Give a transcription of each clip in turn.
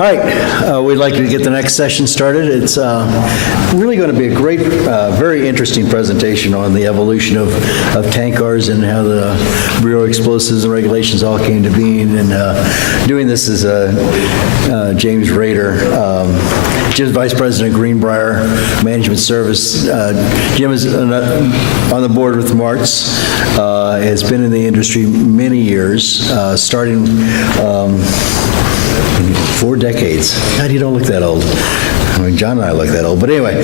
All right, we'd like to get the next session started. It's really going to be a great, very interesting presentation on the evolution of tank cars and how the Bureau of Explosives and Regulations all came to being. And doing this is James Rader. Jim's Vice President of Greenbrier Management Service. Jim is on the board with MARTS, has been in the industry many years, starting 4 decades. God, you don't look that old. I mean, John and I look that old, but anyway.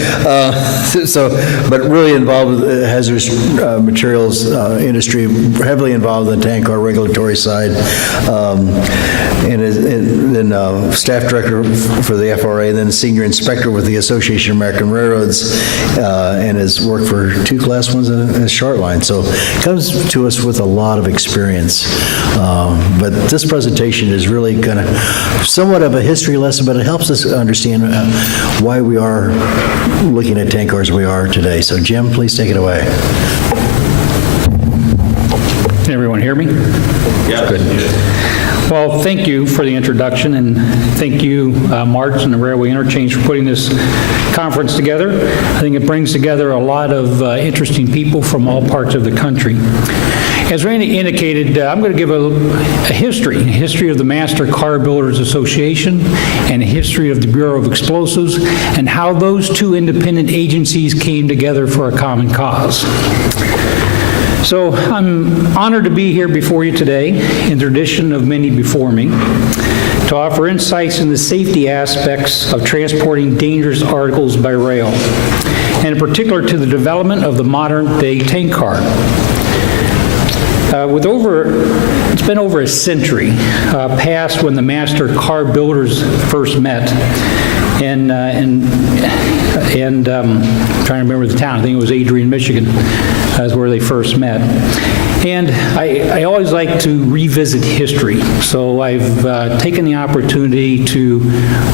But really involved with the hazardous materials industry, heavily involved in the tank car regulatory side, and then staff director for the FRA, and then senior inspector with the Association of American Railroads, and has worked for 2 Class 1s and a short line. So comes to us with a lot of experience. But this presentation is really kind of somewhat of a history lesson, but it helps us understand why we are looking at tank cars we are today. So Jim, please take it away. Can everyone hear me? Yeah. Good. Well, thank you for the introduction, and thank you, MARTS and the Railway Interchange, for putting this conference together. I think it brings together a lot of interesting people from all parts of the country. As Randy indicated, I'm going to give a history of the Master Car Builders Association and a history of the Bureau of Explosives and how those 2 independent agencies came together for a common cause. So I'm honored to be here before you today, in tradition of many before me, to offer insights in the safety aspects of transporting dangerous articles by rail, and in particular to the development of the modern-day tank car. It's been over a century past when the master car builders first met, and trying to remember the town. I think it was Adrian, Michigan, is where they first met. And I always like to revisit history, so I've taken the opportunity to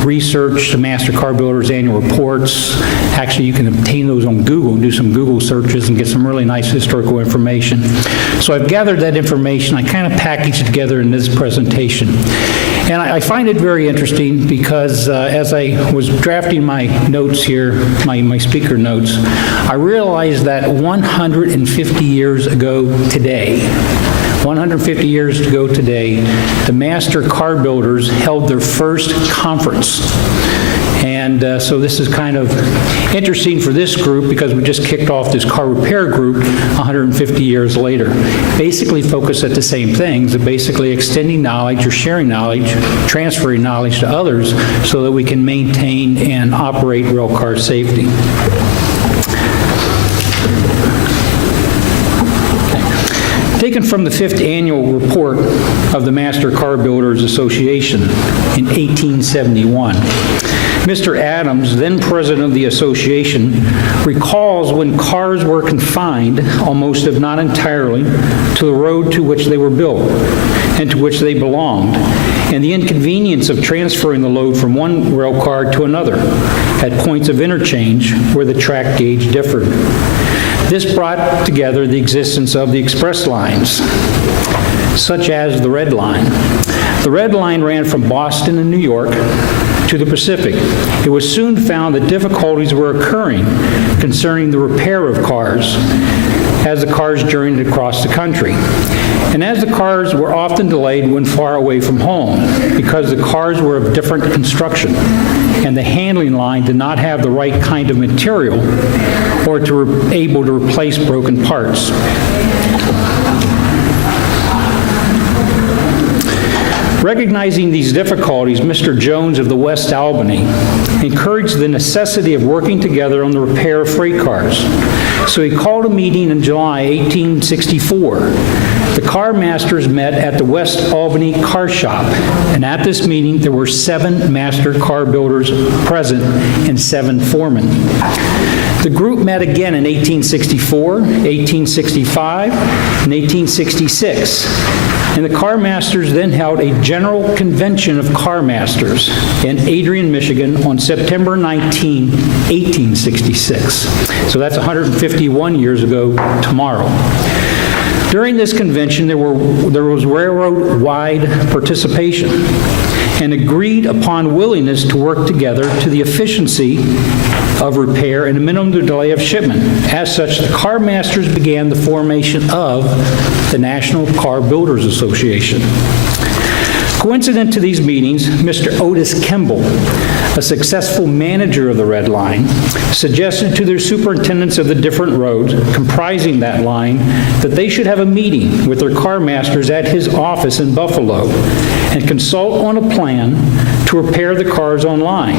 research the Master Car Builders annual reports. Actually, you can obtain those on Google, do some Google searches and get some really nice historical information. So I've gathered that information, I kind of packaged it together in this presentation. And I find it very interesting because as I was drafting my notes here, my speaker notes, I realized that 150 years ago today, 150 years ago today, the Master Car Builders held their first conference. And so this is kind of interesting for this group because we just kicked off this car repair group 150 years later. Basically focus at the same things, basically extending knowledge or sharing knowledge, transferring knowledge to others so that we can maintain and operate rail car safety. Taken from the 5th annual report of the Master Car Builders Association in 1871. Mr. Adams, then president of the association, recalls when cars were confined, almost if not entirely, to the road to which they were built and to which they belonged, and the inconvenience of transferring the load from one rail car to another at points of interchange where the track gauge differed. This brought together the existence of the express lines, such as the Red Line. The Red Line ran from Boston and New York to the Pacific. It was soon found that difficulties were occurring concerning the repair of cars as the cars journeyed across the country. And as the cars were often delayed when far away from home because the cars were of different construction and the handling line did not have the right kind of material or able to replace broken parts. Recognizing these difficulties, Mr. Jones of the West Albany encouraged the necessity of working together on the repair of freight cars. So he called a meeting in July 1864. The car masters met at the West Albany Car Shop, and at this meeting there were 7 master car builders present and 7 foremen. The group met again in 1864, 1865, and 1866. And the car masters then held a general convention of car masters in Adrian, Michigan on September 19, 1866. So that's 151 years ago tomorrow. During this convention, there was railroad-wide participation. and agreed upon willingness to work together to the efficiency of repair and a minimum delay of shipment. As such, the car masters began the formation of the National Car Builders Association. Coincident to these meetings, Mr. Otis Kimball, a successful manager of the Red Line, suggested to their superintendents of the different roads comprising that line that they should have a meeting with their car masters at his office in Buffalo and consult on a plan to repair the cars online.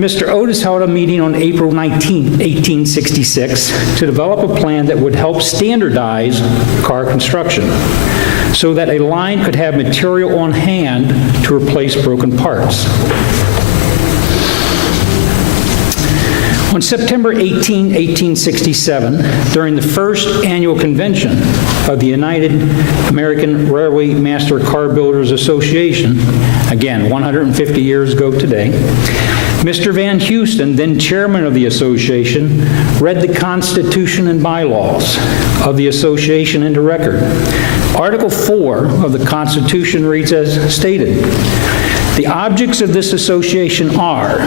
Mr. Otis held a meeting on April 19, 1866, to develop a plan that would help standardize car construction so that a line could have material on hand to replace broken parts. On September 18, 1867, during the first annual convention of the United American Railway Master Car Builders Association, again, 150 years ago today, Mr. Van Houston, then chairman of the association, read the Constitution and bylaws of the association into record. Article 4 of the Constitution reads as stated, "The objects of this association are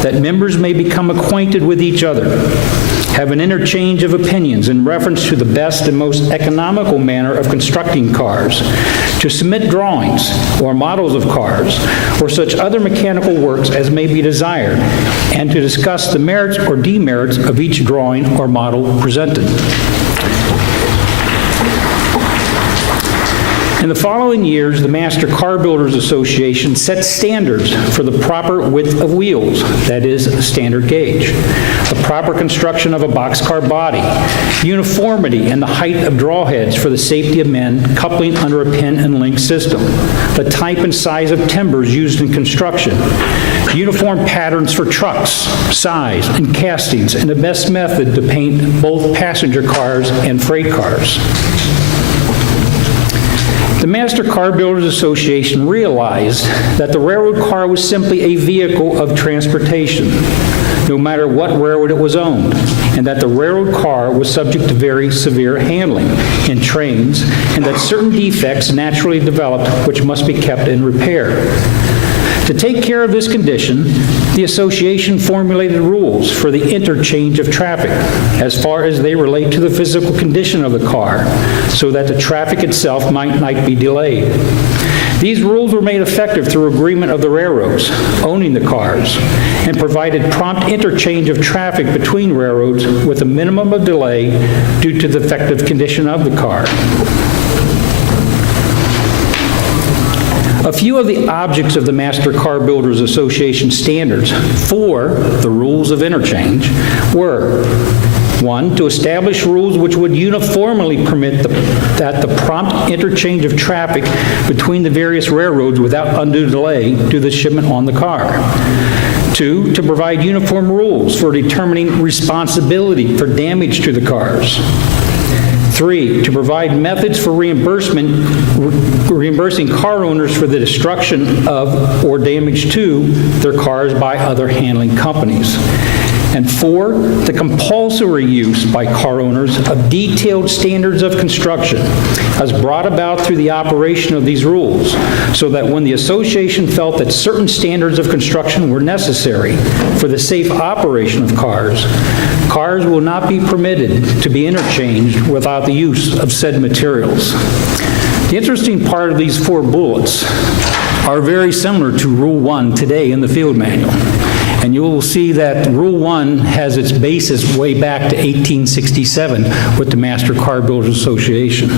that members may become acquainted with each other, have an interchange of opinions in reference to the best and most economical manner of constructing cars, to submit drawings or models of cars or such other mechanical works as may be desired, and to discuss the merits or demerits of each drawing or model presented." In the following years, the Master Car Builders Association set standards for the proper width of wheels, that is, standard gauge, the proper construction of a boxcar body, uniformity in the height of drawheads for the safety of men coupling under a pin and link system, the type and size of timbers used in construction, uniform patterns for trucks, size, and castings, and the best method to paint both passenger cars and freight cars. The Master Car Builders Association realized that the railroad car was simply a vehicle of transportation, no matter what railroad it was owned, and that the railroad car was subject to very severe handling in trains, and that certain defects naturally developed which must be kept in repair. To take care of this condition, the association formulated rules for the interchange of traffic as far as they relate to the physical condition of the car, so that the traffic itself might not be delayed. These rules were made effective through agreement of the railroads owning the cars and provided prompt interchange of traffic between railroads with a minimum of delay due to the defective condition of the car. A few of the objects of the Master Car Builders Association standards for the rules of interchange were: 1, to establish rules which would uniformly permit that the prompt interchange of traffic between the various railroads without undue delay due to the shipment on the car. 2, to provide uniform rules for determining responsibility for damage to the cars. 3, to provide methods for reimbursing car owners for the destruction of or damage to their cars by other handling companies. And 4, the compulsory use by car owners of detailed standards of construction as brought about through the operation of these rules, so that when the association felt that certain standards of construction were necessary for the safe operation of cars, cars will not be permitted to be interchanged without the use of said materials. The interesting part of these 4 bullets are very similar to Rule 1 today in the field manual. And you will see that Rule 1 has its basis way back to 1867 with the Master Car Builders Association.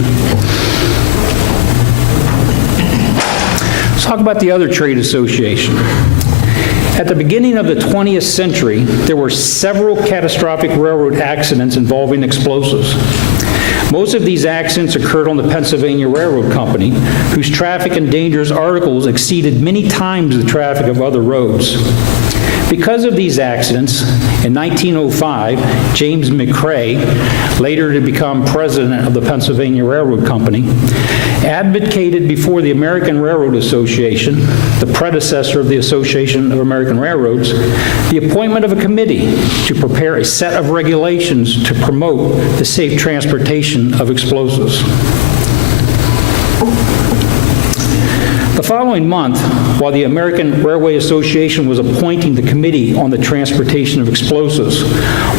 Let's talk about the other trade association. At the beginning of the 20th century, there were several catastrophic railroad accidents involving explosives. Most of these accidents occurred on the Pennsylvania Railroad Company, whose traffic and dangerous articles exceeded many times the traffic of other roads. Because of these accidents, in 1905, James McCrae, later to become president of the Pennsylvania Railroad Company, advocated before the American Railroad Association, the predecessor of the Association of American Railroads, the appointment of a committee to prepare a set of regulations to promote the safe transportation of explosives. The following month, while the American Railway Association was appointing the Committee on the Transportation of Explosives,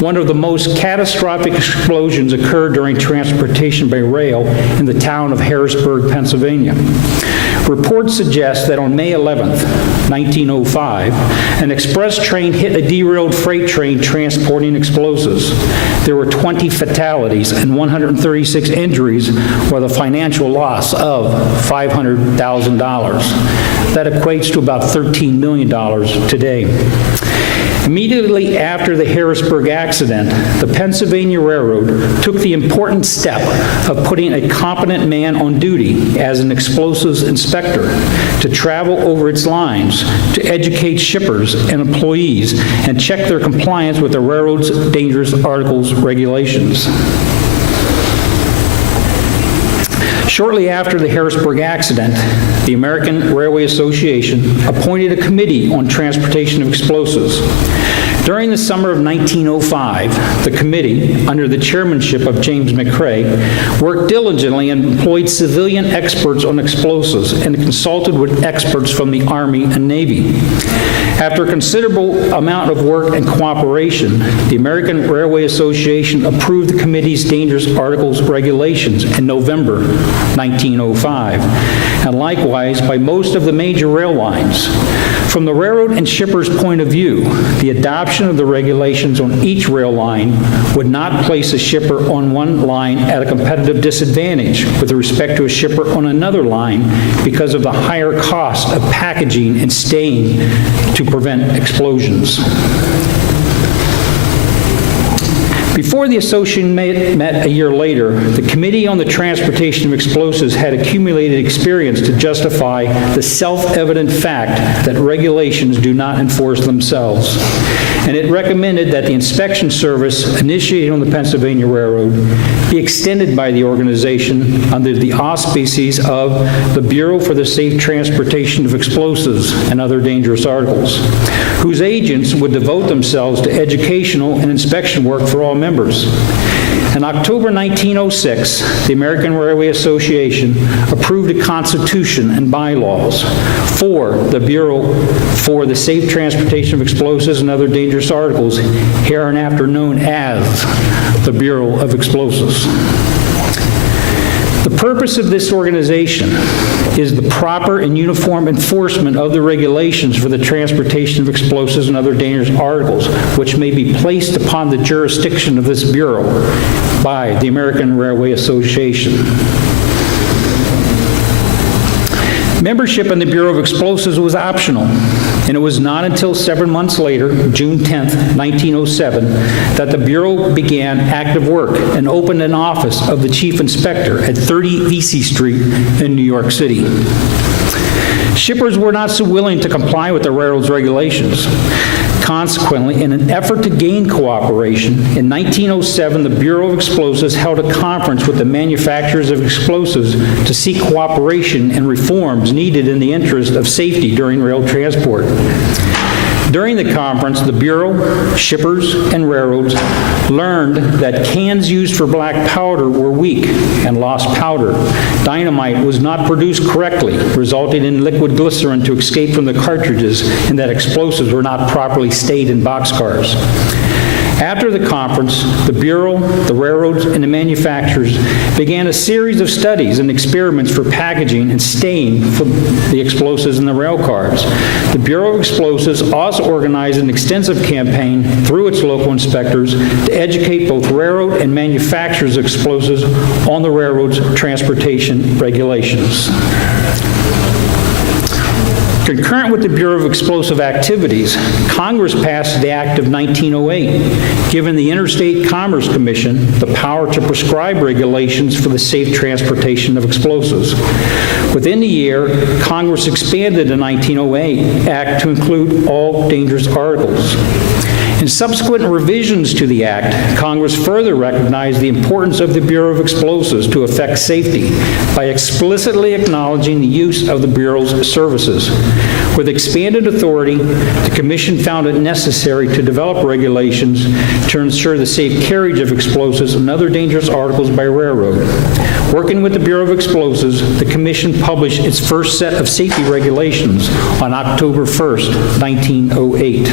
one of the most catastrophic explosions occurred during transportation by rail in the town of Harrisburg, Pennsylvania. Reports suggest that on May 11th, 1905, an express train hit a derailed freight train transporting explosives. There were 20 fatalities and 136 injuries, with a financial loss of $500,000. That equates to about $13 million today. Immediately after the Harrisburg accident, the Pennsylvania Railroad took the important step of putting a competent man on duty as an explosives inspector to travel over its lines to educate shippers and employees and check their compliance with the railroad's dangerous articles regulations. Shortly after the Harrisburg accident, the American Railway Association appointed a committee on transportation of explosives. During the summer of 1905, the committee, under the chairmanship of James McCrae, worked diligently and employed civilian experts on explosives and consulted with experts from the Army and Navy. After a considerable amount of work and cooperation, the American Railway Association approved the committee's dangerous articles regulations in November 1905, and likewise by most of the major rail lines. From the railroad and shipper's point of view, the adoption of the regulations on each rail line would not place a shipper on one line at a competitive disadvantage with respect to a shipper on another line because of the higher cost of packaging and staying to prevent explosions. Before the association met a year later, the Committee on the Transportation of Explosives had accumulated experience to justify the self-evident fact that regulations do not enforce themselves. And it recommended that the inspection service initiated on the Pennsylvania Railroad be extended by the organization under the auspices of the Bureau for the Safe Transportation of Explosives and Other Dangerous Articles, whose agents would devote themselves to educational and inspection work for all members. In October 1906, the American Railway Association approved a constitution and bylaws for the Bureau for the Safe Transportation of Explosives and Other Dangerous Articles, hereinafter known as the Bureau of Explosives. The purpose of this organization is the proper and uniform enforcement of the regulations for the transportation of explosives and other dangerous articles, which may be placed upon the jurisdiction of this Bureau by the American Railway Association. Membership in the Bureau of Explosives was optional, and it was not until 7 months later, June 10th, 1907, that the Bureau began active work and opened an office of the Chief Inspector at 30 Vesey Street in New York City. Shippers were not so willing to comply with the railroad's regulations. Consequently, in an effort to gain cooperation, in 1907, the Bureau of Explosives held a conference with the manufacturers of explosives to seek cooperation and reforms needed in the interest of safety during rail transport. During the conference, the Bureau, shippers, and railroads learned that cans used for black powder were weak and lost powder. Dynamite was not produced correctly, resulting in liquid glycerin to escape from the cartridges, and that explosives were not properly stayed in boxcars. After the conference, the Bureau, the railroads, and the manufacturers began a series of studies and experiments for packaging and staying for the explosives in the rail cars. The Bureau of Explosives also organized an extensive campaign through its local inspectors to educate both railroad and manufacturers of explosives on the railroad's transportation regulations. Concurrent with the Bureau of Explosive Activities, Congress passed the Act of 1908, giving the Interstate Commerce Commission the power to prescribe regulations for the safe transportation of explosives. Within the year, Congress expanded the 1908 Act to include all dangerous articles. In subsequent revisions to the Act, Congress further recognized the importance of the Bureau of Explosives to affect safety by explicitly acknowledging the use of the Bureau's services. With expanded authority, the Commission found it necessary to develop regulations to ensure the safe carriage of explosives and other dangerous articles by railroad. Working with the Bureau of Explosives, the Commission published its first set of safety regulations on October 1st, 1908.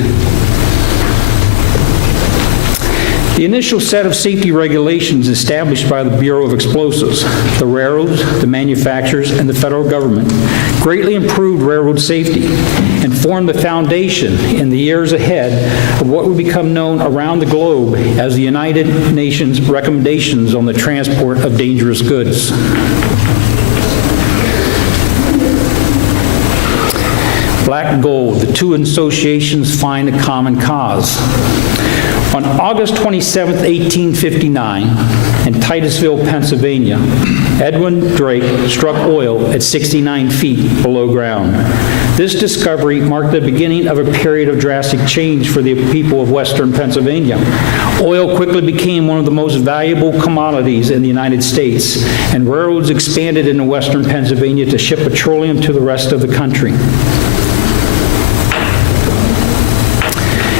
The initial set of safety regulations established by the Bureau of Explosives, the railroads, the manufacturers, and the federal government greatly improved railroad safety and formed the foundation in the years ahead of what would become known around the globe as the United Nations Recommendations on the Transport of Dangerous Goods. Black and gold, the two associations find a common cause. On August 27, 1859, in Titusville, Pennsylvania, Edwin Drake struck oil at 69 feet below ground. This discovery marked the beginning of a period of drastic change for the people of western Pennsylvania. Oil quickly became one of the most valuable commodities in the United States, and railroads expanded into western Pennsylvania to ship petroleum to the rest of the country.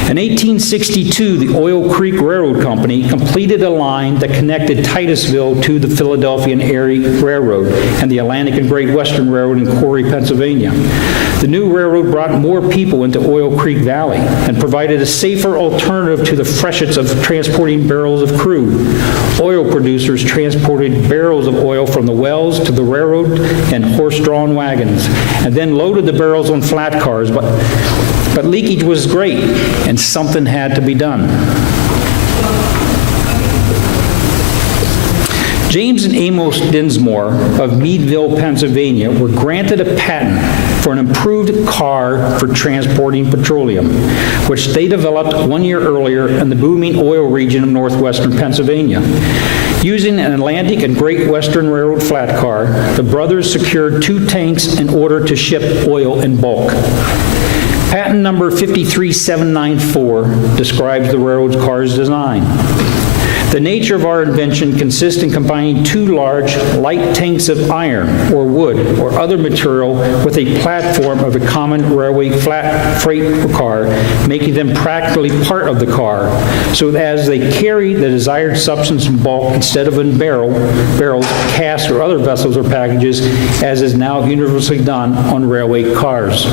In 1862, the Oil Creek Railroad Company completed a line that connected Titusville to the Philadelphia and Erie Railroad and the Atlantic and Great Western Railroad in Corry, Pennsylvania. The new railroad brought more people into Oil Creek Valley and provided a safer alternative to the freshets of transporting barrels of crude. Oil producers transported barrels of oil from the wells to the railroad in horse-drawn wagons and then loaded the barrels on flat cars, but leakage was great, and something had to be done. James and Amos Dinsmore of Meadville, Pennsylvania, were granted a patent for an improved car for transporting petroleum, which they developed 1 year earlier in the booming oil region of northwestern Pennsylvania. Using an Atlantic and Great Western Railroad flat car, the brothers secured 2 tanks in order to ship oil in bulk. Patent number 53794 describes the railroad car's design. The nature of our invention consists in combining 2 large, light tanks of iron or wood or other material with a platform of a common railway flat freight car, making them practically part of the car, so that as they carry the desired substance in bulk instead of in barrels, casks, or other vessels or packages, as is now universally done on railway cars.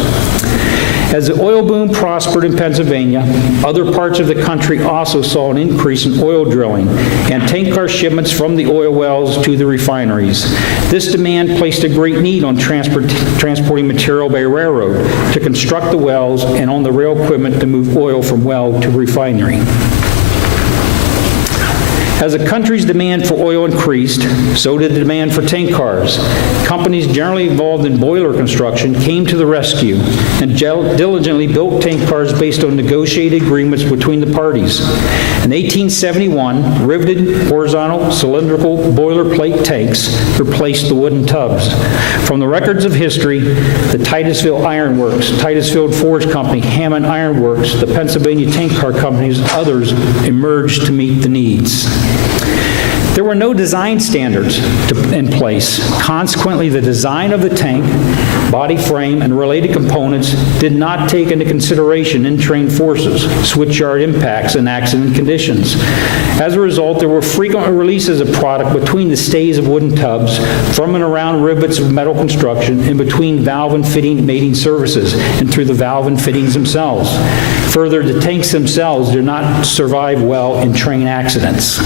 As the oil boom prospered in Pennsylvania, other parts of the country also saw an increase in oil drilling and tank car shipments from the oil wells to the refineries. This demand placed a great need on transporting material by railroad to construct the wells and on the rail equipment to move oil from well to refinery. As the country's demand for oil increased, so did the demand for tank cars. Companies generally involved in boiler construction came to the rescue and diligently built tank cars based on negotiated agreements between the parties. In 1871, riveted horizontal cylindrical boilerplate tanks replaced the wooden tubs. From the records of history, the Titusville Iron Works, Titusville Forge Company, Hammond Iron Works, the Pennsylvania Tank Car Companies, and others emerged to meet the needs. There were no design standards in place. Consequently, the design of the tank, body frame, and related components did not take into consideration in-train forces, switchyard impacts, and accident conditions. As a result, there were frequent releases of product between the stays of wooden tubs, from and around rivets of metal construction, in between valve and fitting mating services, and through the valve and fittings themselves. Further, the tanks themselves did not survive well in train accidents.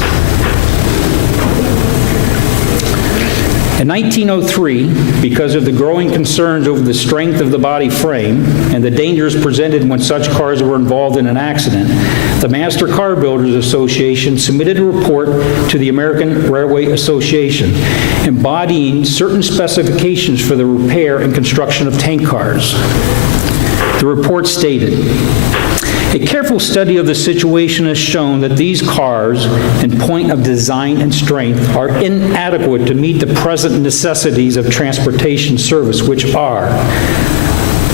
In 1903, because of the growing concerns over the strength of the body frame and the dangers presented when such cars were involved in an accident, the Master Car Builders Association submitted a report to the American Railway Association embodying certain specifications for the repair and construction of tank cars. The report stated, "A careful study of the situation has shown that these cars, in point of design and strength, are inadequate to meet the present necessities of transportation service, which are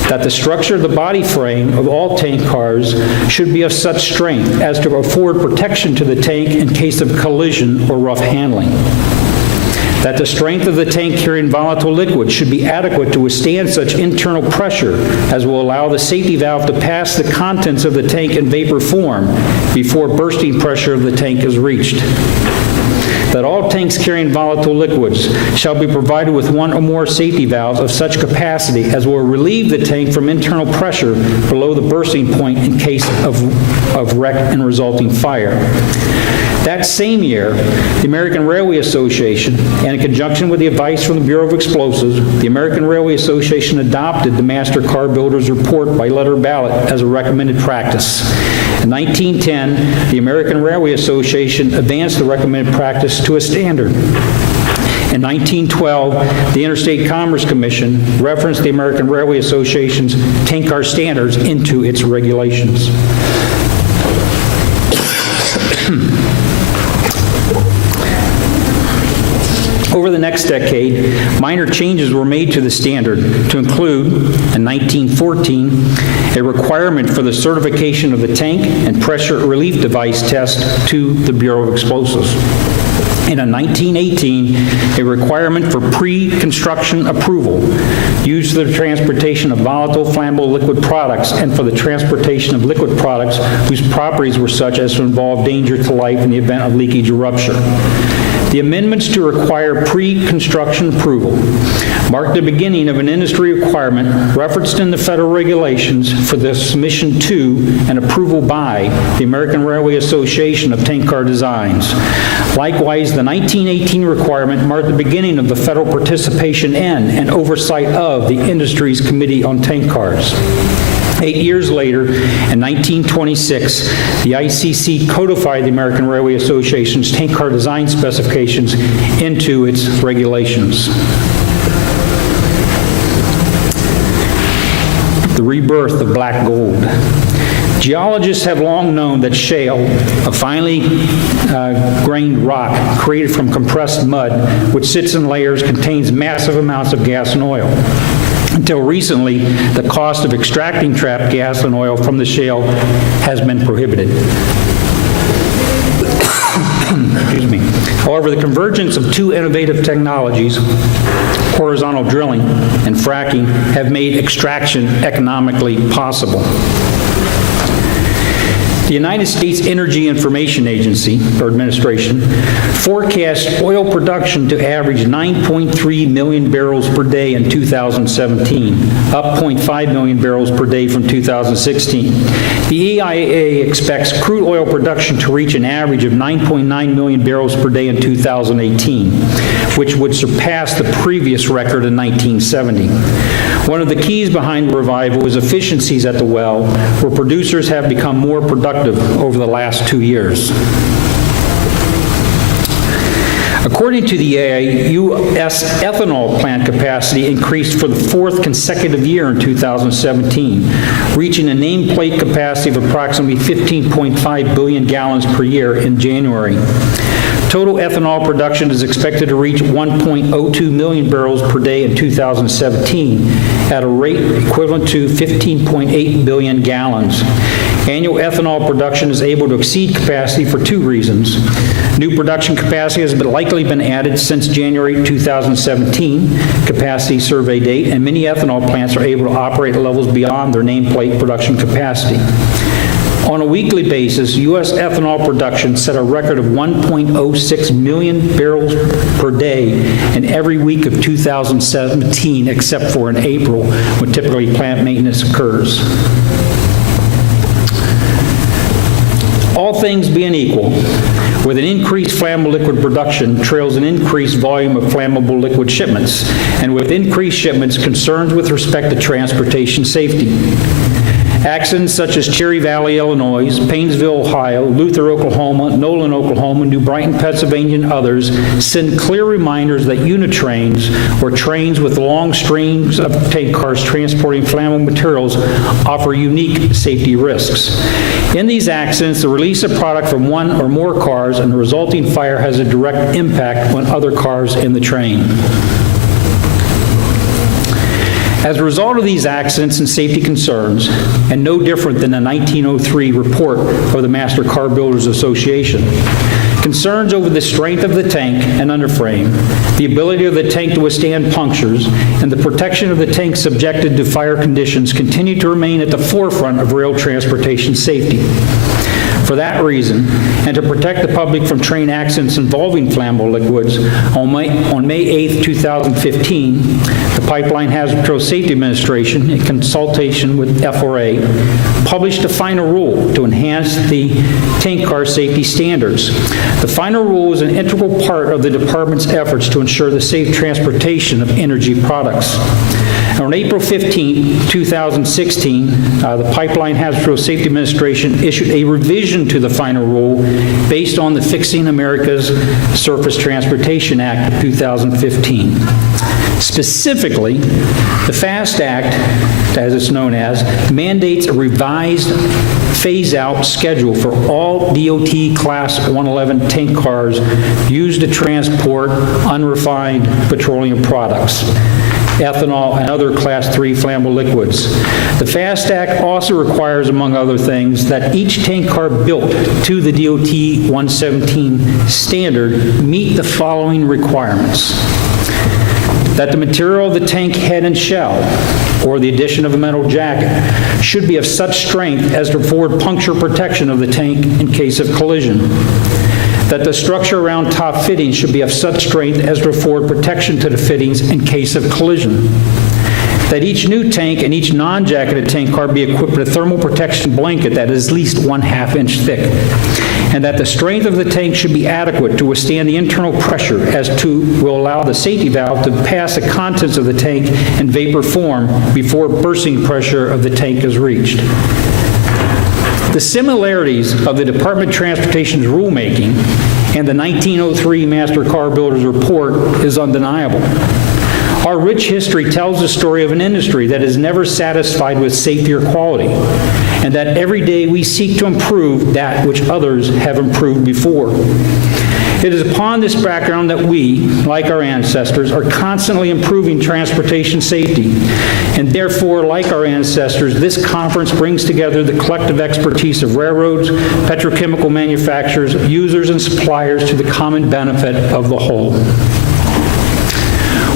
that the structure of the body frame of all tank cars should be of such strength as to afford protection to the tank in case of collision or rough handling. That the strength of the tank carrying volatile liquid should be adequate to withstand such internal pressure as will allow the safety valve to pass the contents of the tank in vapor form before bursting pressure of the tank is reached. that all tanks carrying volatile liquids shall be provided with one or more safety valves of such capacity as will relieve the tank from internal pressure below the bursting point in case of wreck and resulting fire. That same year, the American Railway Association, and in conjunction with the advice from the Bureau of Explosives, the American Railway Association adopted the Master Car Builders Report by letter ballot as a recommended practice. In 1910, the American Railway Association advanced the recommended practice to a standard. In 1912, the Interstate Commerce Commission referenced the American Railway Association's tank car standards into its regulations. Over the next decade, minor changes were made to the standard to include, in 1914, a requirement for the certification of the tank and pressure relief device test to the Bureau of Explosives. And in 1918, a requirement for pre-construction approval used for the transportation of volatile flammable liquid products and for the transportation of liquid products whose properties were such as to involve danger to life in the event of leakage or rupture. The amendments to require pre-construction approval marked the beginning of an industry requirement referenced in the federal regulations for the submission to and approval by the American Railway Association of tank car designs. Likewise, the 1918 requirement marked the beginning of the federal participation in and oversight of the industry's Committee on Tank Cars. 8 years later, in 1926, the ICC codified the American Railway Association's tank car design specifications into its regulations. The rebirth of black gold. Geologists have long known that shale, a finely grained rock created from compressed mud, which sits in layers, contains massive amounts of gas and oil. Until recently, the cost of extracting trapped gas and oil from the shale has been prohibited. Excuse me. However, the convergence of two innovative technologies, horizontal drilling and fracking, have made extraction economically possible. The United States Energy Information Agency, or Administration, forecast oil production to average 9.3 million barrels per day in 2017, up 0.5 million barrels per day from 2016. The EIA expects crude oil production to reach an average of 9.9 million barrels per day in 2018, which would surpass the previous record in 1970. One of the keys behind the revival is efficiencies at the well, where producers have become more productive over the last 2 years. According to the EIA, U.S. ethanol plant capacity increased for the fourth consecutive year in 2017, reaching a nameplate capacity of approximately 15.5 billion gallons per year in January. Total ethanol production is expected to reach 1.02 million barrels per day in 2017 at a rate equivalent to 15.8 billion gallons. Annual ethanol production is able to exceed capacity for two reasons. New production capacity has likely been added since January 2017 capacity survey date, and many ethanol plants are able to operate at levels beyond their nameplate production capacity. On a weekly basis, U.S. ethanol production set a record of 1.06 million barrels per day in every week of 2017, except for in April, when typically plant maintenance occurs. All things being equal, with an increased flammable liquid production trails an increased volume of flammable liquid shipments, and with increased shipments, concerns with respect to transportation safety. Accidents such as Cherry Valley, Illinois, Paynesville, Ohio, Luther, Oklahoma, Nolan, Oklahoma, New Brighton, Pennsylvania, and others send clear reminders that unit trains or trains with long strings of tank cars transporting flammable materials offer unique safety risks. In these accidents, the release of product from one or more cars and the resulting fire has a direct impact on other cars in the train. As a result of these accidents and safety concerns, and no different than the 1903 report of the Master Car Builders Association, Concerns over the strength of the tank and underframe, the ability of the tank to withstand punctures, and the protection of the tank subjected to fire conditions continue to remain at the forefront of rail transportation safety. For that reason, and to protect the public from train accidents involving flammable liquids, on May 8, 2015, the Pipeline Hazard Control Safety Administration, in consultation with FRA, published a final rule to enhance the tank car safety standards. The final rule is an integral part of the department's efforts to ensure the safe transportation of energy products. On April 15, 2016, the Pipeline Hazard Control Safety Administration issued a revision to the final rule based on the Fixing America's Surface Transportation Act of 2015. Specifically, the FAST Act, as it's known as, mandates a revised phase-out schedule for all DOT Class 111 tank cars used to transport unrefined petroleum products, ethanol, and other Class 3 flammable liquids. The FAST Act also requires, among other things, that each tank car built to the DOT 117 standard meet the following requirements: that the material of the tank head and shell, or the addition of a metal jacket, should be of such strength as to afford puncture protection of the tank in case of collision. That the structure around top fittings should be of such strength as to afford protection to the fittings in case of collision. That each new tank and each non-jacketed tank car be equipped with a thermal protection blanket that is at least 1/2 inch thick. And that the strength of the tank should be adequate to withstand the internal pressure as to will allow the safety valve to pass the contents of the tank in vapor form before bursting pressure of the tank is reached. The similarities of the Department of Transportation's rulemaking and the 1903 Master Car Builders Report is undeniable. Our rich history tells the story of an industry that is never satisfied with safety or quality, and that every day we seek to improve that which others have improved before. It is upon this background that we, like our ancestors, are constantly improving transportation safety. And therefore, like our ancestors, this conference brings together the collective expertise of railroads, petrochemical manufacturers, users, and suppliers to the common benefit of the whole.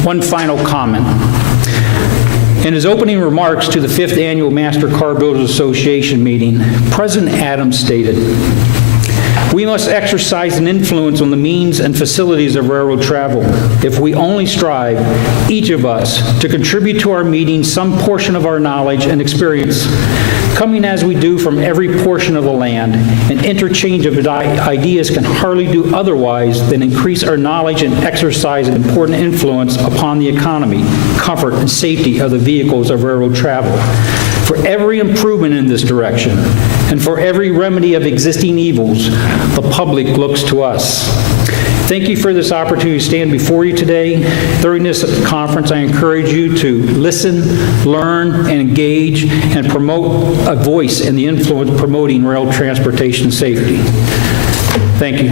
One final comment. In his opening remarks to the 5th Annual Master Car Builders Association meeting, President Adams stated, "We must exercise an influence on the means and facilities of railroad travel. If we only strive, each of us, to contribute to our meeting some portion of our knowledge and experience, coming as we do from every portion of the land, an interchange of ideas can hardly do otherwise than increase our knowledge and exercise an important influence upon the economy, comfort, and safety of the vehicles of railroad travel. For every improvement in this direction, and for every remedy of existing evils, the public looks to us." Thank you for this opportunity to stand before you today. During this conference, I encourage you to listen, learn, and engage, and promote a voice in the influence promoting rail transportation safety. Thank you.